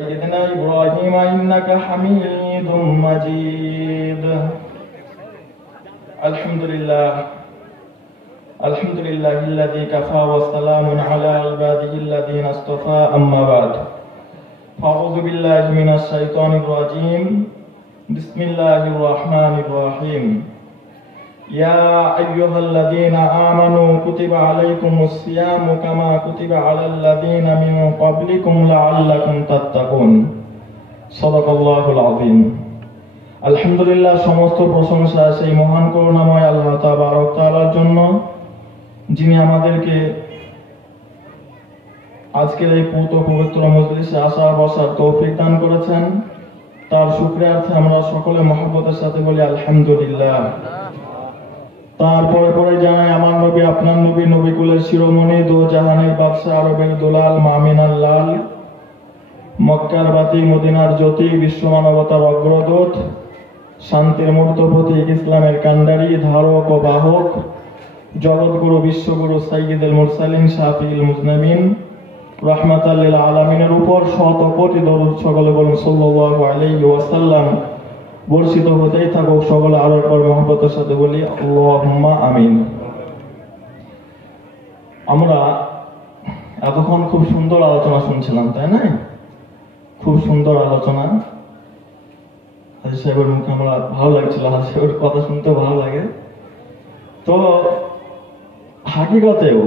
سيدنا إبراهيم إنك حميد مجيد. الحمد لله الذي كفى وسلام على عباده الذين اصطفى. أما بعد، أعوذ بالله من الشيطان الرجيم. بسم الله الرحمن الرحيم. يا أيها الذين آمنوا كتب عليكم الصيام كما كتب على الذين من قبلكم لعلكم تتقون. صدق الله العظيم. আলহামদুলিল্লাহ, সমস্ত প্রশংসা সেই মহান করুণাময় আল্লাহ তাবারক তাআলার জন্য, যিনি আমাদেরকে আজকের এই পবিত্র মজলিসে আসা বসার তৌফিক দান করেছেন। তার শুকরিয়ার্থে আমরা সকলে মহব্বতের সাথে বলি আলহামদুলিল্লাহ। তারপরে পরে জানাই আমার নবী, আপনার নবী, নবী কুলের শিরোমণি, দো জাহানের বাদশা, আরবের দুলাল, মামিনার লাল, মক্কার বাতি, মদিনার জ্যোতি, বিশ্ব মানবতার অগ্রদূত, শান্তির মূর্ত প্রতীক, ইসলামের কান্ডারি, ধারক ও বাহক, জগৎগুরু, বিশ্বগুরু সাইয়্যিদুল মুরসালিন, শাফিউল মুজনাবিন, রাহমাতাল লিল আলামিনের উপর শত কোটি দরুদ সকলে বলুন সাল্লাল্লাহু আলাইহি ওয়াসাল্লাম বর্ষিত হতেই থাকুক। সকলে আরো একবার মহব্বতের সাথে বলি আল্লাহুম্মা আমিন। আমরা এতক্ষণ খুব সুন্দর আলোচনা শুনছিলাম, তাই না? খুব সুন্দর আলোচনা। হাজী সাহেবের মুখে আমরা ভালো লাগছিল, হাজী সাহেবের কথা শুনতে ভালো লাগে। তো হাকিকতেও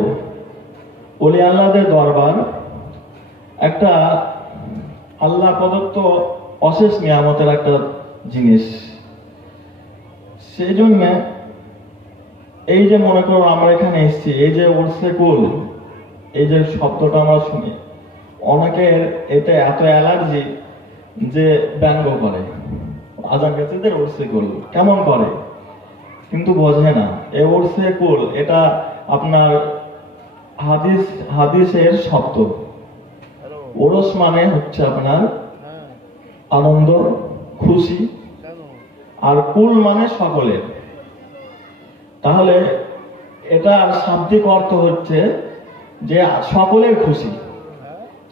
ওলি আল্লাহদের দরবার একটা আল্লাহ প্রদত্ত অশেষ নিয়ামতের একটা জিনিস। সেই জন্য এই যে মনে করো আমরা এখানে এসেছি, এই যে উর্সে কুল, এই যে শব্দটা আমরা শুনি, অনেকের এটা এত অ্যালার্জি যে ব্যঙ্গ করে, আজান গাছিদের উর্সে কুল কেমন করে, কিন্তু বোঝে না এই উর্সে কুল এটা আপনার হাদিসের শব্দ। ওরস মানে হচ্ছে আপনার আনন্দ, খুশি, আর কুল মানে সকলের। তাহলে এটার শাব্দিক অর্থ হচ্ছে যে সকলের খুশি।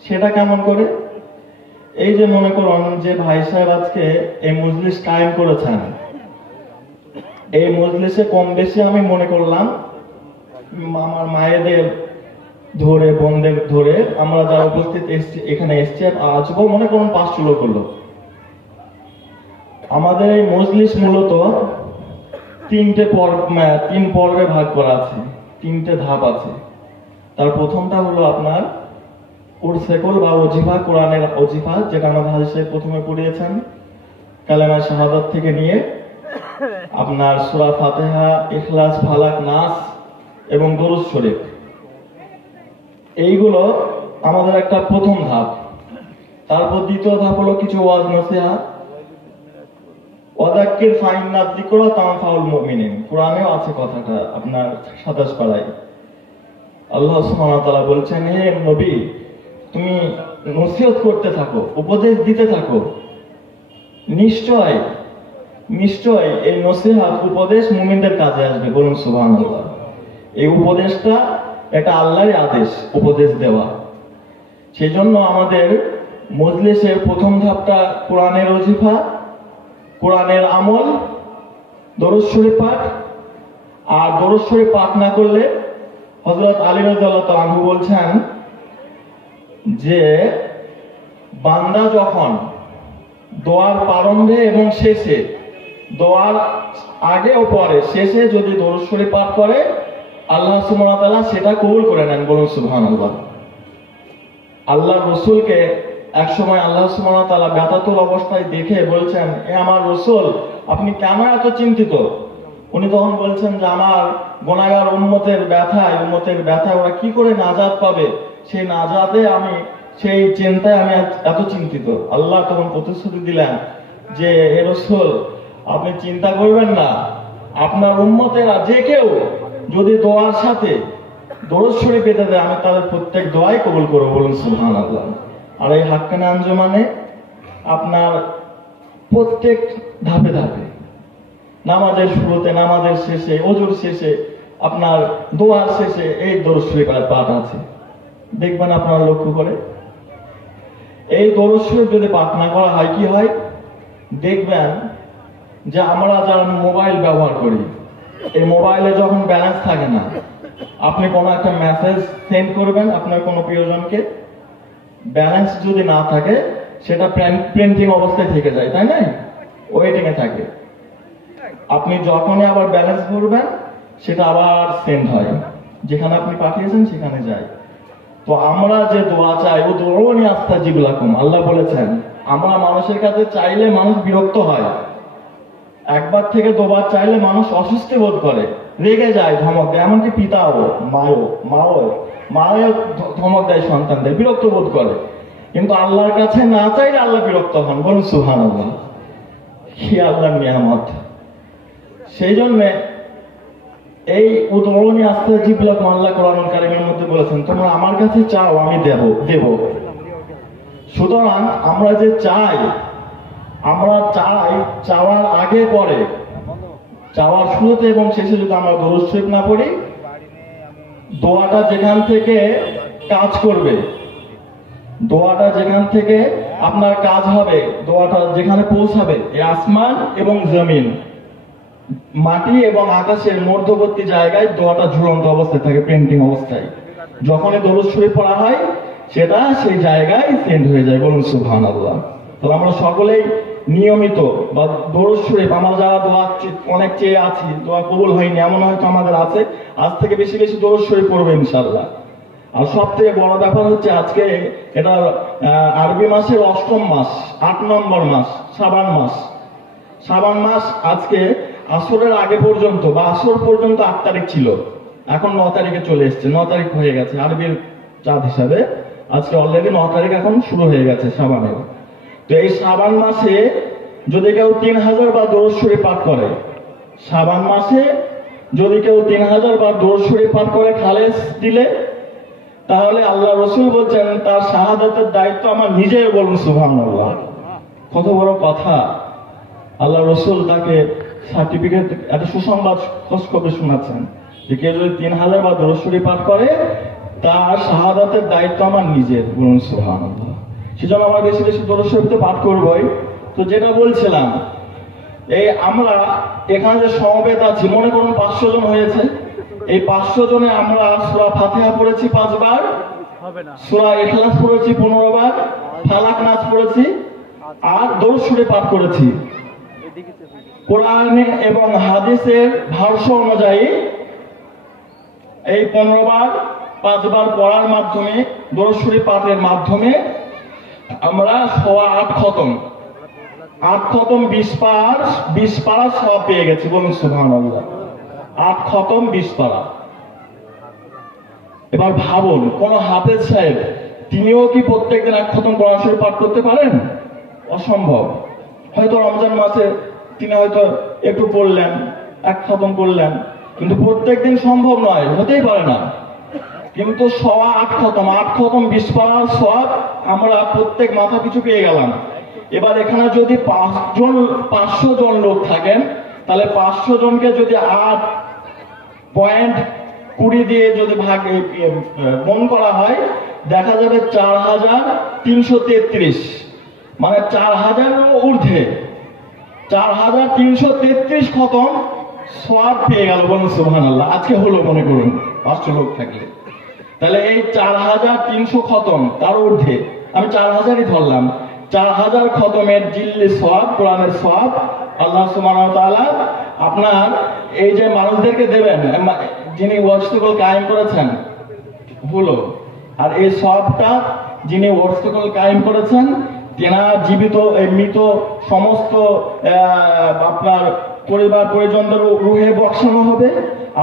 সেটা কেমন করে? এই যে মনে করুন যে ভাই সাহেব আজকে এই মজলিস কায়েম করেছেন, এই মজলিসে কম বেশি আমি মনে করলাম আমার মায়েদের ধরে, বোনদের ধরে আমরা যারা উপস্থিত এখানে এসছি, আসবো মনে করুন 500 লোক হলো। আমাদের এই মজলিস মূলত তিন পর্বে ভাগ করা আছে, 3টে ধাপ আছে। তার প্রথমটা হলো আপনার উর্সে কুল বা ওজিফা, কোরআনের ওজিফা, যেটা আমাদের হাজী সাহেব প্রথমে পড়িয়েছেন, কালেমা শাহাদাত থেকে নিয়ে আপনার সূরা ফাতিহা, ইখলাস, ফালাক, নাস এবং দরুদ শরীফ। এইগুলো আমাদের একটা প্রথম ধাপ। তারপর দ্বিতীয় ধাপ হলো কিছু ওয়াজ নসিহত, ওয়াযাক্কির ফাইন্নায যিকরা তানফাউল মুমিনিন। কোরআনেও আছে কথাটা আপনার 27 পারায়। আল্লাহ সুবহানাহু ওয়া তাআলা বলছেন, হে নবী তুমি নসিহত করতে থাকো, উপদেশ দিতে থাকো, নিশ্চয় এই নসিহত উপদেশ মুমিনদের কাজে আসবে। বলুন সুবহানাল্লাহ। এই উপদেশটা এটা আল্লাহর আদেশ, উপদেশ দেওয়া। সেই জন্য আমাদের মজলিসের প্রথম ধাপটা কোরআনের ওজিফা, কোরআনের আমল, দরুদ শরীফ পাঠ। আর দরুদ শরীফ পাঠ না করলে হযরত আলী রাদিয়াল্লাহু তাআলা আনহু বলছেন যে বান্দা যখন দোয়ার প্রারম্ভে এবং শেষে, দোয়ার আগে ও পরে, শেষে যদি দরুদ শরীফ পাঠ করে আল্লাহ সুবহানাহু ওয়া তাআলা সেটা কবুল করে নেন। বলুন সুবহানাল্লাহ। আল্লাহর রাসূলকে একসময় আল্লাহ সুবহানাহু ওয়া তাআলা ব্যথাতুর অবস্থায় দেখে বলছেন, এ আমার রাসূল আপনি কেন এত চিন্তিত? উনি তখন বলছেন যে আমার গুনাহগার উম্মতের ব্যথায় ওরা কি করে নাজাত পাবে, সেই নাজাতে সেই চিন্তায় আমি এত চিন্তিত। আল্লাহ তখন প্রতিশ্রুতি দিলেন যে হে রাসূল আপনি চিন্তা করবেন না, আপনার উম্মতেরা যে কেউ যদি দোয়ার সাথে দরুদ শরীফ পেতে দেয় আমি তাদের প্রত্যেক দোয়াই কবুল করব। বলুন সুবহানাল্লাহ। আর এই হাক্কানি আঞ্জুমানে আপনার প্রত্যেক ধাপে ধাপে, নামাজের শুরুতে, নামাজের শেষে, ওযুর শেষে, আপনার দোয়ার শেষে এই দরুদ শরীফ পাঠ আছে। দেখবেন আপনারা লক্ষ্য করে এই দরুদ শরীফ যদি পাঠ না করা হয় কি হয়, দেখবেন যে আমরা যারা মোবাইল ব্যবহার করি, এই মোবাইলে যখন ব্যালেন্স থাকে না, আপনি কোনো একটা মেসেজ সেন্ড করবেন আপনার কোনো প্রিয়জনকে, ব্যালেন্স যদি না থাকে সেটা প্রিন্টিং অবস্থায় থেকে যায়, তাই না? ওয়েটিং এ থাকে। আপনি যখনই আবার ব্যালেন্স করবেন সেটা আবার সেন্ড হয়, যেখানে আপনি পাঠিয়েছেন সেখানে যায়। তো আমরা যে দোয়া চাই, ও দোয়ানি আস্তাজিব লাকুম, আল্লাহ বলেছেন আমরা মানুষের কাছে চাইলে মানুষ বিরক্ত হয়, একবার থেকে দুবার চাইলে মানুষ অস্বস্তি বোধ করে, রেগে যায়, ধমক দেয়, এমনকি পিতাও মাও ধমক দেয় সন্তানদের, বিরক্ত বোধ করে। কিন্তু আল্লাহর কাছে না চাইলে আল্লাহ বিরক্ত হন। বলুন সুবহানাল্লাহ, কি আল্লাহর নিয়ামত। সেই জন্য এই উদ্বোধনী আস্তাজিব লাকুম আল্লাহ কোরআনুল কারীমের মধ্যে বলেছেন তোমরা আমার কাছে চাও আমি দেব। সুতরাং আমরা যে চাই, আমরা চাওয়ার আগে পরে, চাওয়ার শুরুতে এবং শেষে যদি আমরা দরুদ শরীফ না পড়ি, দোয়াটা যেখান থেকে কাজ করবে, দোয়াটা যেখান থেকে আপনার কাজ হবে, দোয়াটা যেখানে পৌঁছাবে, এই আসমান এবং জমিন, মাটি এবং আকাশের মধ্যবর্তী জায়গায় দোয়াটা ঝুলন্ত অবস্থায় থাকে, প্রিন্টিং অবস্থায়। যখনই দরুদ শরীফ পড়া হয় সেটা সেই জায়গায় সেন্ড হয়ে যায়। বলুন সুবহানাল্লাহ। তাহলে আমরা সকলেই নিয়মিত বা দরুদ শরীফ, আমরা যারা দোয়া অনেক চেয়ে আছি, দোয়া কবুল হয়নি এমন হয়তো আমাদের আছে, আজ থেকে বেশি বেশি দরুদ শরীফ পড়বে ইনশাআল্লাহ। আর সব থেকে বড় ব্যাপার হচ্ছে আজকে এটা আরবি মাসের 8ম মাস, 8 নম্বর মাস, শাবান মাস। শাবান মাস আজকে আসরের আগে পর্যন্ত বা আসর পর্যন্ত 8 তারিখ ছিল, এখন 9 তারিখে চলে এসছে, 9 তারিখ হয়ে গেছে আরবির চাঁদ হিসাবে। আজকে অলরেডি 9 তারিখ এখন শুরু হয়ে গেছে শাবানের। তো এই শাবান মাসে যদি কেউ 3000 বার দরুদ শরীফ পাঠ করে, শাবান মাসে যদি কেউ 3000 বার দরুদ শরীফ পাঠ করে খালেস দিলে, তাহলে আল্লাহ রাসূল বলছেন তার শাহাদাতের দায়িত্ব আমার নিজের। বলুন সুবহানাল্লাহ, কত বড় কথা। আল্লাহ রাসূল তাকে সার্টিফিকেট, একটা সুসংবাদ খোঁজখবর শোনাচ্ছেন যে কেউ যদি 3000 বার দরুদ শরীফ পাঠ করে তার শাহাদাতের দায়িত্ব আমার নিজের। বলুন সুবহানাল্লাহ। সেজন্য আমরা বেশি বেশি দরুদ শরীফ তো পাঠ করবই। তো যেটা বলছিলাম, এই আমরা এখানে যে সমবেত আছি, মনে করুন 500 জন হয়েছে, এই 500 জনে আমরা সূরা ফাতিহা পড়েছি 5 বার, সূরা ইখলাস পড়েছি 15 বার, ফালাক নাস পড়েছি, আর দরুদ শরীফ পাঠ করেছি। কোরআনে এবং হাদিসের ভাষ্য অনুযায়ী এই 15 বার 5 বার পড়ার মাধ্যমে, দরুদ শরীফ পাঠের মাধ্যমে আমরা 8 খতম 20 পারা সব পেয়ে গেছি। বলুন সুবহানাল্লাহ। 8 খতম 20 পারা। এবার ভাবুন, কোন হাফেজ সাহেব তিনিও কি প্রত্যেকদিন 1 খতম কোরআন শরীফ পাঠ করতে পারেন? অসম্ভব। হয়তো রমজান মাসে তিনি হয়তো একটু পড়লেন, 1 খতম করলেন, কিন্তু প্রত্যেকদিন সম্ভব নয়, হতেই পারে না। কিন্তু 8 খতম 20 পারার সওয়াব আমরা প্রত্যেক মাথা পিছু পেয়ে গেলাম। এবার এখানে যদি 500 জন লোক থাকেন, তাহলে 500 জনকে যদি 8.20 দিয়ে যদি গুণ করা হয়, দেখা যাবে 4333, মানে 4000 ঊর্ধ্বে 4333 খতম সওয়াব পেয়ে গেল। বলুন সুবহানাল্লাহ। আজকে হলো মনে করুন 500 লোক থাকলে, তাহলে এই 4300 খতম, তার ঊর্ধ্বে আমি 4000ই ধরলাম, 4000 খতমের জিল্লি সওয়াব, কোরআনের সওয়াব আল্লাহ সুবহানাহু ওয়া তাআলা আপনার এই যে মানুষদেরকে দেবেন, যিনি ওয়াজতুল কায়েম করেছেন হলো। আর এই সওয়াবটা যিনি ওয়াজতুল কায়েম করেছেন, তেনার জীবিত মৃত সমস্ত আপনার পরিবার পরিজনদের রুহে বক্সানো হবে।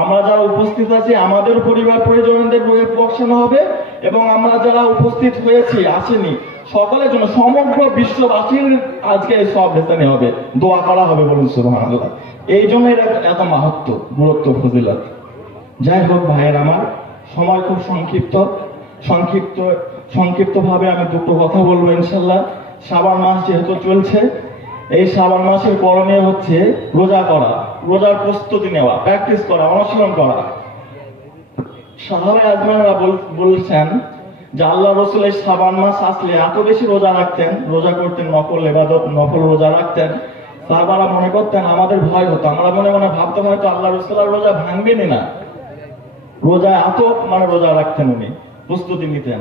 আমরা যারা উপস্থিত আছি আমাদের পরিবার পরিজনদের রুহে বক্সানো হবে, এবং আমরা যারা উপস্থিত হয়েছি আসেনি সকলের জন্য, সমগ্র বিশ্ববাসীর আজকে সব বেতনে হবে, দোয়া করা হবে। বলুন সুবহানাল্লাহ। এই জন্য এত মাহাত্ম্য, গুরুত্ব, ফজিলত। যাই হোক ভাইয়ের আমার, সময় খুব সংক্ষিপ্ত ভাবে আমি দুটো কথা বলবো ইনশাল্লাহ। শাবান মাস যেহেতু চলছে, এই শাবান মাসের করণীয় হচ্ছে রোজা করা, রোজার প্রস্তুতি নেওয়া, প্র্যাকটিস করা, অনুশীলন করা। সাহাবায়ে আজমাইনরা বলছেন যে আল্লাহ রসুল এই শাবান মাস আসলে এত বেশি রোজা রাখতেন, রোজা করতেন, নফল ইবাদত, নফল রোজা রাখতেন। সাহাবারা মনে করতেন, আমাদের ভয় হতো, আমরা মনে মনে ভাবতাম হয়তো আল্লাহ রসুলের রোজা ভাঙবেনি না, রোজা এত রোজা রাখতেন, উনি প্রস্তুতি নিতেন।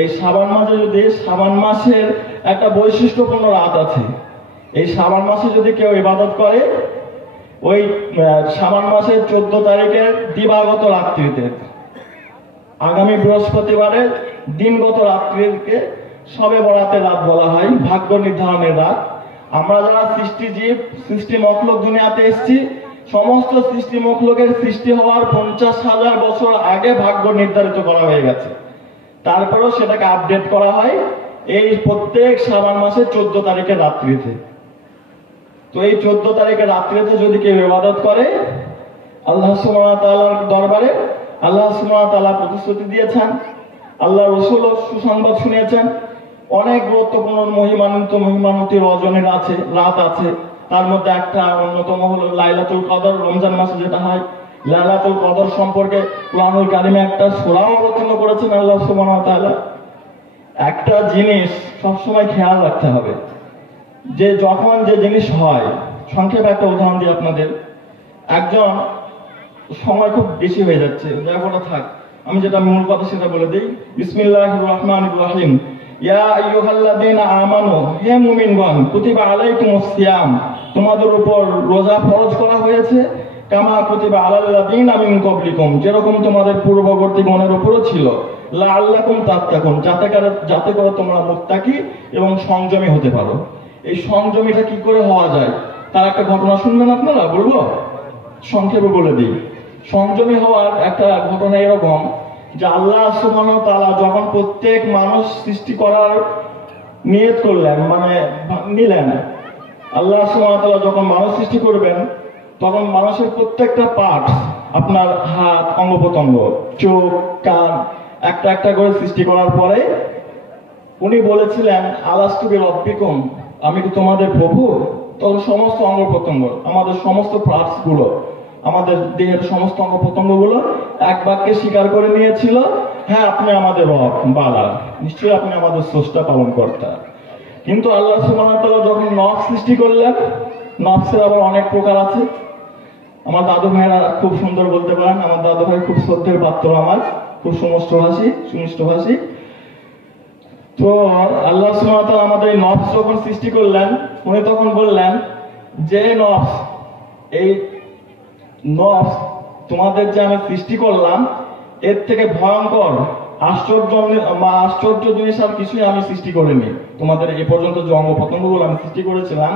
এই শাবান মাসে যদি, শাবান মাসের একটা বৈশিষ্ট্যপূর্ণ রাত আছে, এই শাবান মাসে যদি কেউ ইবাদত করে, ওই শাবান মাসের 14 তারিখের দিবাগত রাত্রিতে, আগামী বৃহস্পতিবারের দিনগত রাত্রিকে সবে বরাতের রাত বলা হয়, ভাগ্য নির্ধারণের রাত। আমরা যারা সৃষ্টিজীব, সৃষ্টি মখলুক দুনিয়াতে এসেছি, সমস্ত সৃষ্টি মখলুকের সৃষ্টি হওয়ার 50,000 বছর আগে ভাগ্য নির্ধারিত করা হয়ে গেছে। তারপরেও সেটাকে আপডেট করা হয় এই প্রত্যেক শাবান মাসের 14 তারিখের রাত্রিতে। তো এই 14 তারিখের রাত্রিতে যদি কেউ ইবাদত করে, আল্লাহ সুবহানাহু ওয়া তাআলার দরবারে আল্লাহ সুবহানাহু ওয়া তাআলা প্রতিশ্রুতি দিয়েছেন, আল্লাহ রাসূলও সুসংবাদ শুনিয়েছেন, অনেক গুরুত্বপূর্ণ মহিমান্বিত রজনীর আছে, রাত আছে। তার মধ্যে একটা অন্যতম হলো লাইলাতুল কদর, রমজান মাসে যেটা হয়। লাইলাতুল কদর সম্পর্কে কুরআনুল কারীমে একটা সূরাও রচনা করেছেন আল্লাহ সুবহানাহু ওয়া তাআলা। একটা জিনিস সবসময় খেয়াল রাখতে হবে, যে যখন যে জিনিস হয়, সংক্ষেপে একটা উদাহরণ দিই আপনাদের। একজন, সময় খুব বেশি হয়ে যাচ্ছে, যাই থাক, আমি যেটা মূল কথা সেটা বলে দিই। বিসমিল্লাহির রহমানির রহিম। ইয়া আইয়ুহাল্লাযীনা আমানু, হে মুমিনগণ, কুতিবা আলাইকুমুস সিয়াম, তোমাদের উপর রোজা ফরজ করা হয়েছে, কামা কুতিবা আলাল্লাযীনা মিন ক্বাবলিকুম, যেরকম তোমাদের পূর্ববর্তী গণের উপরও ছিল, লাআল্লাকুম তাত্তাকুন, যাতে করে তোমরা মুত্তাকি এবং সংযমী হতে পারো। এই সংযমীটা কি করে হওয়া যায়, তার একটা ঘটনা শুনবেন আপনারা, বলবো, সংক্ষেপে বলে দিই। সংযমী হওয়ার একটা ঘটনা এরকম, যে আল্লাহ সুবহানাহু ওয়া তাআলা যখন প্রত্যেক মানুষ সৃষ্টি করার নিয়ত করলেন, নিলেন, আল্লাহ সুবহানাহু ওয়া তাআলা যখন মানুষ সৃষ্টি করবেন, তখন মানুষের প্রত্যেকটা পার্ট, আপনার হাত, অঙ্গ প্রত্যঙ্গ, চোখ, কান, একটা একটা করে সৃষ্টি করার পরে উনি বলেছিলেন, আলাস্তু বিরব্বিকুম, আমি কি তোমাদের প্রভু? তখন সমস্ত অঙ্গ প্রত্যঙ্গ, আমাদের সমস্ত পার্টস গুলো, আমাদের দেহের সমস্ত অঙ্গ প্রত্যঙ্গ গুলো এক বাক্যে স্বীকার করে নিয়েছিল, হ্যাঁ আপনি আমাদের রব, বালা, নিশ্চয়ই আপনি আমাদের স্রষ্টা, পালন কর্তা। কিন্তু আল্লাহ সুবহানাহু ওয়া তাআলা যখন নফস সৃষ্টি করলেন, নফসের আবার অনেক প্রকার আছে। আমার দাদু ভাইরা খুব সুন্দর বলতে পারেন, আমার দাদু ভাই খুব শ্রদ্ধের পাত্র, আমার খুব সুমিষ্টভাষী। তো আল্লাহ সুবহানাহু ওয়া তাআলা আমাদের এই নফস যখন সৃষ্টি করলেন, উনি তখন বললেন যে নফস, এই নফস তোমাদের যে আমি সৃষ্টি করলাম, এর থেকে ভয়ঙ্কর আশ্চর্য জিনিস আর কিছুই আমি সৃষ্টি করিনি। তোমাদের এ পর্যন্ত যে অঙ্গ প্রত্যঙ্গগুলো আমি সৃষ্টি করেছিলাম,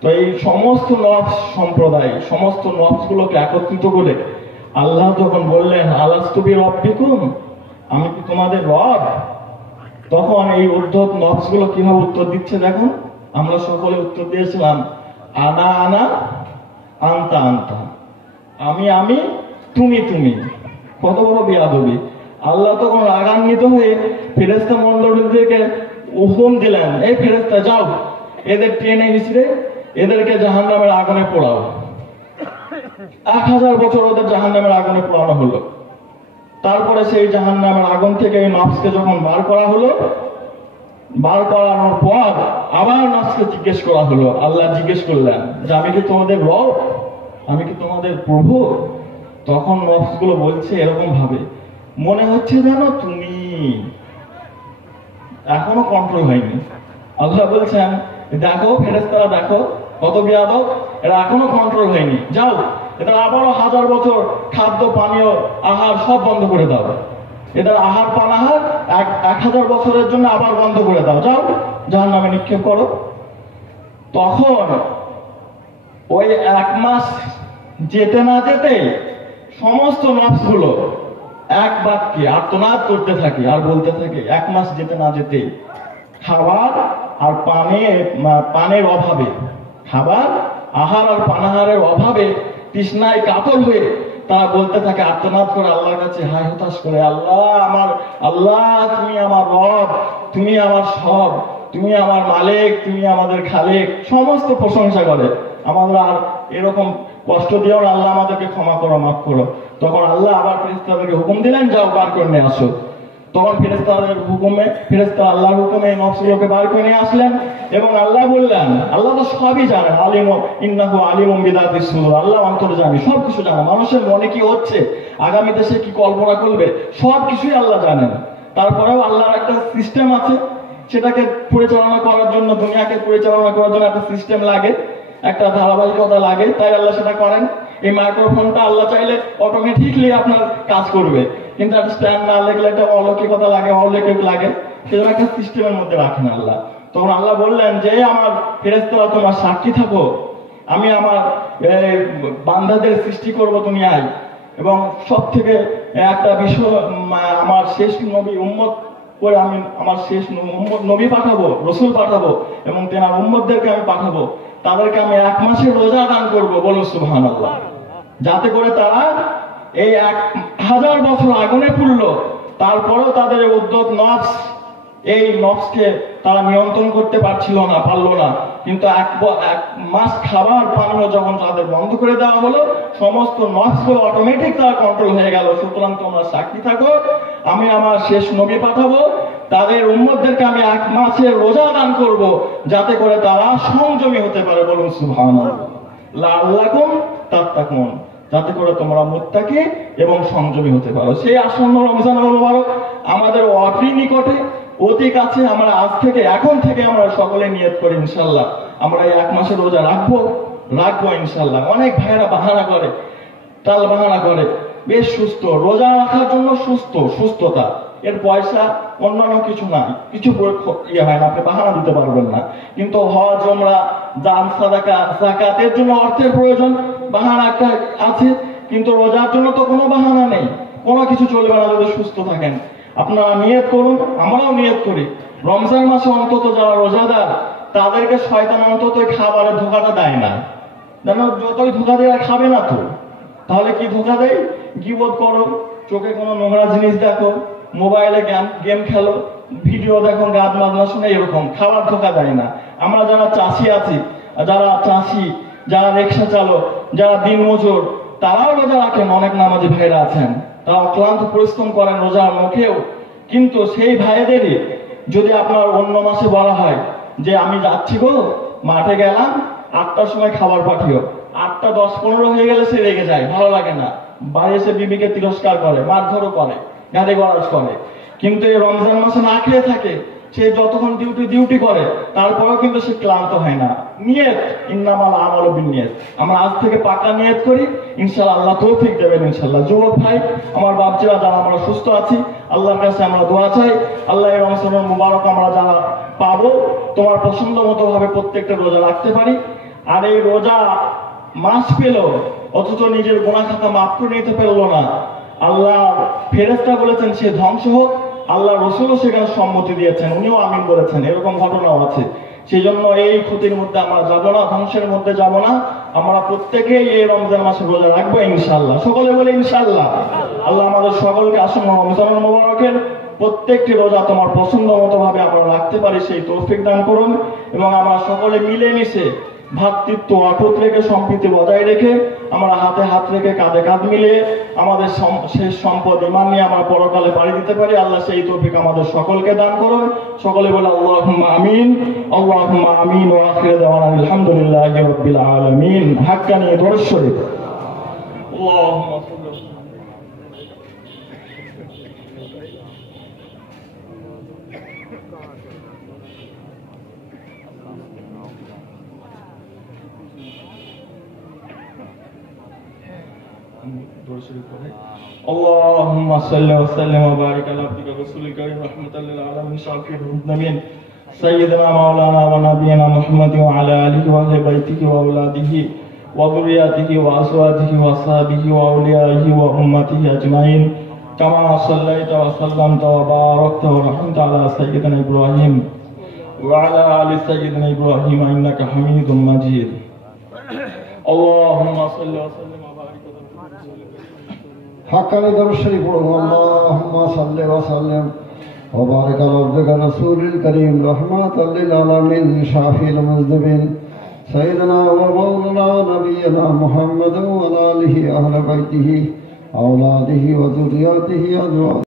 তো এই সমস্ত নফস সম্প্রদায়, সমস্ত নফস গুলোকে একত্রিত করে আল্লাহ যখন বললেন, আলাস্তু বিরব্বিকুম, আমি কি তোমাদের রব? তখন এই উদ্ধত নফস গুলো কিভাবে উত্তর দিচ্ছে দেখুন। আমরা সকলে উত্তর দিয়েছিলাম, আনা আনা, আনতা আনতা, আমি, তুমি। কত বড় বেয়াদবি! আল্লাহ তখন রাগান্বিত হয়ে ফেরেশতা মণ্ডলীদেরকে হুকুম দিলেন, এই ফেরেশতা যাও, এদের টেনে হিচড়ে এদেরকে জাহান্নামের আগুনে পোড়াও। 1000 বছর ওদের জাহান্নামের আগুনে পোড়ানো হলো। তারপরে সেই জাহান্নামের আগুন থেকে এই নফসকে যখন বার করা হলো, বার করানোর পর আবার নফসকে জিজ্ঞেস করা হলো, আল্লাহ জিজ্ঞেস করলেন যে আমি কি তোমাদের রব, আমি কি তোমাদের প্রভু? তখন নফস গুলো বলছে এরকম ভাবে, মনে হচ্ছে জানো তুমি, এখনো কন্ট্রোল হয়নি। আল্লাহ বলছেন, দেখো ফেরেশতারা, দেখো কত বেয়াদব, এরা এখনো কন্ট্রোল হয়নি, যাও এদের আবারও 1000 বছর খাদ্য পানীয় আহার সব বন্ধ করে দাও, এদের আহার পানাহার 1000 বছরের জন্য আবার বন্ধ করে দাও, যাও জাহান্নামে নিক্ষেপ করো। তখন ওই 1 মাস যেতে না যেতে সমস্ত নফস গুলো এক বাক্যে আর্তনাদ করতে থাকে আর বলতে থাকে, 1 মাস যেতে না যেতে খাবার আর পানের অভাবে, খাবার, আহার আর পানাহারের অভাবে তৃষ্ণায় কাতর হয়ে তারা বলতে থাকে, আর্তনাদ করে আল্লাহর কাছে হায় হতাশ করে, আল্লাহ তুমি আমার রব, তুমি আমার সব, তুমি আমার মালিক, তুমি আমাদের খালেক, সমস্ত প্রশংসা করে। আমাদের আর এরকম কষ্ট দিও না, আল্লাহ আমাদেরকে ক্ষমা করো, মাফ করো। তখন আল্লাহ আবার ফেরেশতাদেরকে হুকুম দিলেন, যাও বার করে নিয়ে আসো। তখন ফেরেশতাদের হুকুমে, ফেরেশতা আল্লাহর হুকুমে এই নফসগুলোকে বার করে নিয়ে আসলেন এবং আল্লাহ বললেন, আল্লাহ তো সবই জানেন, আলিম ইন্নাহু আলিমুম বিদাতিস সুদূর, আল্লাহ অন্তর্যামী, সবকিছু জানে, মানুষের মনে কি হচ্ছে, আগামীতে সে কি কল্পনা করবে, সবকিছুই আল্লাহ জানেন। তারপরেও আল্লাহর একটা সিস্টেম আছে, সেটাকে পরিচালনা করার জন্য, দুনিয়াকে পরিচালনা করার জন্য একটা সিস্টেম লাগে, একটা ধারাবাহিকতা লাগে, তাই আল্লাহ সেটা করেন। এই মাইক্রোফোনটা আল্লাহ চাইলে অটোমেটিকলি আপনার কাজ করবে, কিন্তু একটা স্ট্যান্ড না লাগলে একটা অলৌকিকতা লাগে, অলৌকিক লাগে, সেজন্য একটা সিস্টেমের মধ্যে রাখেন আল্লাহ। তখন আল্লাহ বললেন যে আমার ফেরেশতারা তোমার সাক্ষী থাকো, আমি আমার বান্দাদের সৃষ্টি করবো দুনিয়ায়, এবং সব থেকে একটা বিষয়, আমার শেষ নবী উম্মত করে আমি আমার শেষ নবী পাঠাবো, রসুল পাঠাবো, এবং তেনার উম্মতদেরকে আমি পাঠাবো, তাদেরকে আমি 1 মাসের রোজা দান করবো, বলুন সুবহানাল্লাহ, যাতে করে তারা এই 1000 বছর আগুনে পুড়লো, তারপরেও তাদের উদ্যত নফস, এই নফসকে তারা নিয়ন্ত্রণ করতে পারলো না, কিন্তু 1 মাস খাবার পানীয় যখন তাদের বন্ধ করে দেওয়া হলো, সমস্ত নফসগুলো অটোমেটিক তারা কন্ট্রোল হয়ে গেল। সুতরাং তোমরা সাক্ষী থাকো, আমি আমার শেষ নবী পাঠাবো, তাদের উম্মতদেরকে আমি 1 মাসের রোজা দান করব, যাতে করে তারা সংযমী হতে পারে, বলুন সুবহানাল্লাহ, লাআল্লাকুম তাত্তাকুন, যাতে করে তোমরা মুত্তাকি এবং সংযমী হতে পারো। সেই আসন্ন রমজান মুবারক আমাদের অতি নিকটে, অতি কাছে। আমরা আজ থেকে, এখন থেকে আমরা সকলে নিয়ত করি ইনশাআল্লাহ আমরা এই 1 মাসের রোজা রাখবো ইনশাআল্লাহ। অনেক ভাইরা বাহানা করে, টাল বাহানা করে, বেশ সুস্থ রোজা রাখার জন্য, সুস্থতা, এর পয়সা অন্যান্য কিছু নাই, কিছু ইয়ে হয় না, আপনি বাহানা দিতে পারবেন না। কিন্তু হজ, ওমরা, দান, সাদাকা, যাকাত, এর জন্য অর্থের প্রয়োজন, বাহানা একটা আছে, কিন্তু রোজার জন্য তো কোনো বাহানা নেই, কোনো কিছু চলবে না যদি সুস্থ থাকেন। আপনারা নিয়ত করুন, আমরাও নিয়ত করি, রমজান মাসে অন্তত যারা রোজাদার তাদেরকে শয়তান অন্তত খাবারের ধোকাটা দেয় না, জানো, যতই ধোকা দেয় খাবে না তো, তাহলে কি ধোকা দেয়, গীবত করো, চোখে কোনো নোংরা জিনিস দেখো, মোবাইলে গেম খেলো, ভিডিও দেখো, গান বাজনা শুনে, এরকম খাবার ধোকা দেয় না। আমরা যারা চাষি আছি, যারা রিক্সা চালক, যারা দিনমজুর, তারাও রোজা রাখেন, অনেক নামাজি ভাইরা আছেন, তারা অক্লান্ত পরিশ্রম করেন রোজার মুখেও, কিন্তু সেই ভাইদেরই যদি আপনার অন্য মাসে বলা হয় যে আমি যাচ্ছি গো মাঠে গেলাম, 8টার সময় খাবার পাঠিও, 8টা 10-15 হয়ে গেলে সে রেগে যায়, ভালো লাগে না, বাড়ি এসে বিবিকে তিরস্কার করে, মারধরও করে, গালি গালাজ করে। কিন্তু এই রমজান মাসে না খেয়ে থাকে, সে যতক্ষণ ডিউটি করে, তারপরেও কিন্তু সে ক্লান্ত হয় না। নিয়ত, ইন্নামাল আমালু বিন্নিয়াত, আমরা আজ থেকে পাকা নিয়ত করি, ইনশাআল্লাহ আল্লাহ তৌফিক দেবেন ইনশাআল্লাহ। যুবক ভাই, আমার বাপজিরা, যারা আমরা সুস্থ আছি, আল্লাহর কাছে আমরা দোয়া চাই, আল্লাহ এই রমজানের মুবারক আমরা যারা পাবো, তোমার পছন্দ মতো ভাবে প্রত্যেকটা রোজা রাখতে পারি। আর এই রোজা মাস পেল, অথচ নিজের গুনাহ খাতা মাফ করে নিতে পারলো না, আল্লাহ ফেরেশতা বলেছেন সে ধ্বংস হোক, আল্লাহ রসুলও সেখানে সম্মতি দিয়েছেন, উনিও আমিন বলেছেন, এরকম ঘটনাও আছে। সেই জন্য এই ক্ষতির মধ্যে আমরা যাব না, ধ্বংসের মধ্যে যাব না, আমরা প্রত্যেকেই এই রমজান মাসে রোজা রাখবো ইনশাআল্লাহ। সকলে বলে ইনশাআল্লাহ। আল্লাহ আমাদের সকলকে আসন্ন রমজানুল মুবারকের প্রত্যেকটি রোজা তোমার পছন্দ মতো ভাবে আমরা রাখতে পারি সেই তৌফিক দান করুন, এবং আমরা সকলে মিলেমিশে ভাতৃত্ব অটুট রেখে, সম্প্রীতি বজায় রেখে, আমরা হাতে হাত রেখে, কাঁধে কাঁধ মিলিয়ে আমাদের শেষ সম্পদ ঈমান নিয়ে আমরা পরকালে পাড়ি দিতে পারি। আল্লাহ সেই তৌফিক আমাদের সকলকে দান করুন। সকলে বলে আল্লাহুম্মা আমিন, আল্লাহুম্মা আমিন। ওয়া আখিরু দাওয়ানা আলহামদুলিল্লাহি রাব্বিল আলামিন। হাক্কানি দরুদ শরীফ। আল্লাহুম্মা সাল্লি اللهم صل وسلم وبارك على عبدك ورسولك الكريم رحمة للعالمين شافي المذنبين سيدنا مولانا ونبينا محمد وعلى آله وأهل بيته وأولاده وذرياته وأزواجه وأصحابه وأوليائه وأمته أجمعين كما صليت وسلمت وباركت ورحمت على سيدنا إبراهيم وعلى آل سيدنا إبراهيم إنك حميد مجيد اللهم صل وسلم حقا درود شریف پڑھو اللهم صل وسلم وبارك على عبدك رسول الكريم رحمة للعالمين شافي المذنبين سيدنا ومولانا ونبينا محمد وعلى آله أهل بيته أولاده وذرياته أجمعين.